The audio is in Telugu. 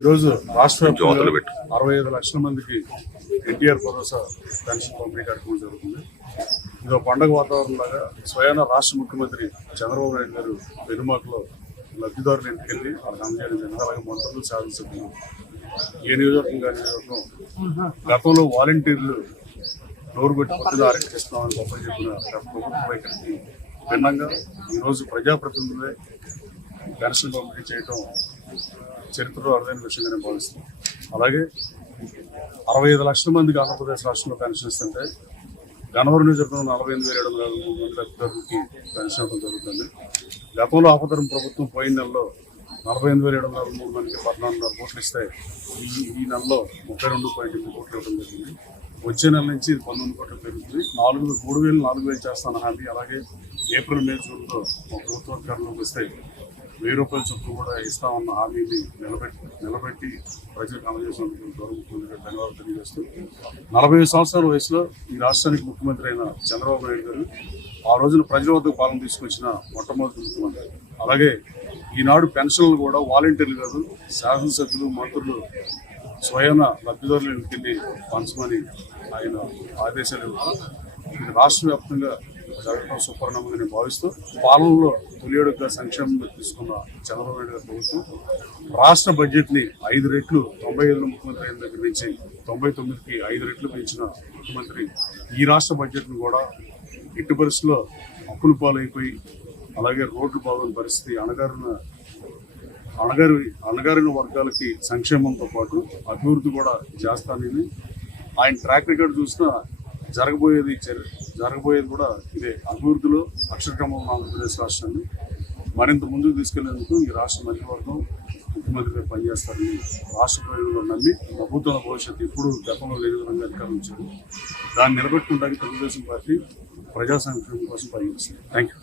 ఈరోజు రాష్ట్ర. అరవై ఐదు లక్షల మందికి ఎన్టీఆర్ భరోసా పెన్షన్ పంపిణీ కార్యక్రమం జరుగుతుంది ఇది ఒక పండగ వాతావరణం లాగా స్వయాన రాష్ట్ర ముఖ్యమంత్రి చంద్రబాబు నాయుడు గారు పెనుమాకలో లబ్ధిదారులు ఇంటికి వెళ్ళి వాళ్ళకి అందజేయడం జరిగింది అలాగే మంత్రులు శాసనసభ్యులు ఏ నియోజకవర్గం కానీ నియోజకవర్గం గతంలో వాలంటీర్లు నోరు పెట్టి పొద్దున గొప్పలు చెప్పిన ప్రభుత్వ వైఖరికి భిన్నంగా ఈరోజు ప్రజాప్రతినిధులే పెన్షన్ పంపిణీ చేయటం చరిత్రలో అరుదైన విషయంగా నేను భావిస్తున్నాను. అలాగే అరవై ఐదు లక్షల మందికి ఆంధ్రప్రదేశ్ రాష్ట్రంలో పెన్షన్ ఇస్తుంటే గనవరం నియోజకవర్గం నలభై ఎనిమిది వేల ఏడు వందల మూడు మంది లబ్ధిదారులకి పెన్షన్ ఇవ్వడం జరుగుతుంది. గతంలో ఆపదరం ప్రభుత్వం పోయిన నెలలో నలభై ఎనిమిది వేల ఏడు వందల మూడు మందికి పద్నాలుగున్నర కోట్లు ఇస్తే ఈ ఈ నెలలో ముప్పై రెండు పాయింట్ ఎనిమిది కోట్లు ఇవ్వడం జరిగింది. వచ్చే నెల నుంచి ఇది పంతొమ్మిది కోట్లు పెరుగుతుంది. నాలుగు మూడు వేలు నాలుగు వేలు చేస్తాను హామీ అలాగే ఏప్రిల్ మే జూన్లో ప్రభుత్వ అధికారంలోకి వస్తే వెయ్యి రూపాయల చొప్పున కూడా ఇస్తామన్న హామీని నిలబెట్టి నిలబెట్టి ప్రజలకు అందజేసినందుకు గౌరవ ధన్యవాదాలు తెలియజేస్తూ నలభై సంవత్సరాల వయసులో ఈ రాష్ట్రానికి ముఖ్యమంత్రి అయిన చంద్రబాబు నాయుడు గారు ఆ రోజున ప్రజల వద్దకు పాలన తీసుకొచ్చిన మొట్టమొదటి ముఖ్యమంత్రి. అలాగే ఈనాడు పెన్షన్లు కూడా వాలంటీర్లు కాదు శాసనసభ్యులు మంత్రులు స్వయాన లబ్ధిదారులు వెళ్ళి పంచమని ఆయన ఆదేశాలు ఇవ్వడం. రాష్ట్ర వ్యాప్తంగా జరగడం సుపరిణామంగా నేను భావిస్తూ పాలనలో తొలియడుగా సంక్షేమం తీసుకున్న చంద్రబాబు నాయుడు గారి ప్రభుత్వం రాష్ట్ర బడ్జెట్ని ఐదు రెట్లు తొంభై ఐదులో ముఖ్యమంత్రి అయిన దగ్గర నుంచి తొంభై తొమ్మిదికి ఐదు రెట్లు పెంచిన ముఖ్యమంత్రి ఈ రాష్ట్ర బడ్జెట్ను కూడా ఎట్టి పరిస్థితుల్లో అప్పులు పాలైపోయి అలాగే రోడ్లు బాగున్న పరిస్థితి అణగారిన అణగారి అణగారిన వర్గాలకి సంక్షేమంతో పాటు అభివృద్ధి కూడా చేస్తానని ఆయన ట్రాక్ రికార్డ్ చూసినా జరగబోయేది చరి- జరగబోయేది కూడా ఇదే అభివృద్ధిలో అక్షరక్రమం ఆంధ్రప్రదేశ్ రాష్ట్రాన్ని మరింత ముందుకు తీసుకెళ్ళేందుకు ఈ రాష్ట్ర మంత్రివర్గం ముఖ్యమంత్రి గారు పనిచేస్తారని రాష్ట్ర ప్రజలు నమ్మి ప్రభుత్వం భవిష్యత్తు ఎప్పుడు గతంలో లేని విధంగా అధికారం ఇచ్చారు దాన్ని నిలబెట్టుకుంటానికి తెలుగుదేశం పార్టీ ప్రజా సంక్షేమం కోసం పనిచేస్తుంది. Thank you